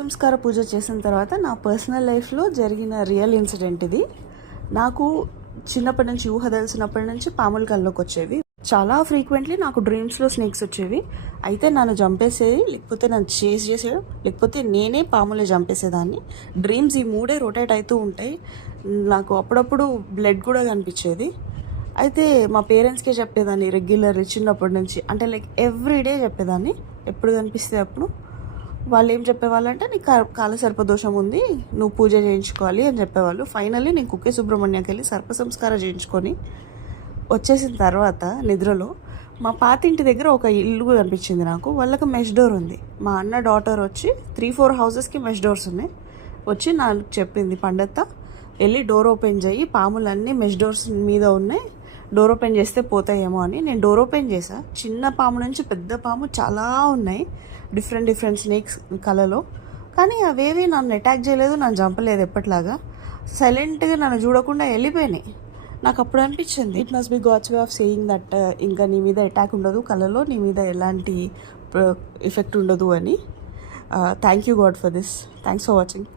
సంస్కార పూజ చేసిన తర్వాత నా పర్సనల్ లైఫ్లో జరిగిన రియల్ ఇన్సిడెంట్ ఇది. నాకు చిన్నప్పటి నుంచి ఊహ తెలిసినప్పటి నుంచి పాములు కల్లోకి వచ్చేవి. చాలా ఫ్రీక్వెంట్లీ నాకు డ్రీమ్స్లో స్నేక్స్ వచ్చేవి. అయితే నన్ను చంపేసేది, లేకపోతే నన్ను చేజ్ చేసేయడం, లేకపోతే నేనే పాములే చంపేసేదాన్ని. డ్రీమ్స్ ఈ మూడే రొటేట్ అవుతూ ఉంటాయి. నాకు అప్పుడప్పుడు బ్లడ్ కూడా కనిపించేది. అయితే మా పేరెంట్స్కే చెప్పేదాన్ని రెగ్యులర్లీ చిన్నప్పటి నుంచి, అంటే లైక్ ఎవ్రీడే చెప్పేదాన్ని. ఎప్పుడు కనిపిస్తే అప్పుడు వాళ్ళు ఏం చెప్పేవాళ్ళు అంటే, నీకు కాల సర్పదోషం ఉంది, నువ్వు పూజ చేయించుకోవాలి అని చెప్పేవాళ్ళు. ఫైనల్లీ నేను కుక్కే సుబ్రహ్మణ్యకి వెళ్ళి సర్ప సంస్కారం చేయించుకొని వచ్చేసిన తర్వాత నిద్రలో మా పాతింటి దగ్గర ఒక ఇల్లు కనిపించింది నాకు. వాళ్ళకి మెష్ డోర్ ఉంది. మా అన్న డాటర్ వచ్చి 3-4 హౌసెస్కి మెష్ డోర్స్ ఉన్నాయి. వచ్చి నాకు చెప్పింది, పండత్త వెళ్ళి డోర్ ఓపెన్ చేయి, పాములన్నీ మెష్ డోర్స్ మీద ఉన్నాయి, డోర్ ఓపెన్ చేస్తే పోతాయేమో అని. నేను డోర్ ఓపెన్ చేసా. చిన్న పాము నుంచి పెద్ద పాము చాలా ఉన్నాయి, డిఫరెంట్ స్నేక్స్ కలలో. కానీ అవేవి నన్ను అటాక్ చేయలేదు, నన్ను చంపలేదు. ఎప్పటిలాగా సైలెంట్గా నన్ను చూడకుండా వెళ్ళిపోయినాయి. నాకు అప్పుడు అనిపించింది, it must be God's way of saying that ఇంకా నీ మీద అటాక్ ఉండదు, కలలో నీ మీద ఎలాంటి ఎఫెక్ట్ ఉండదు అని. Thank you God for this. Thanks for watching.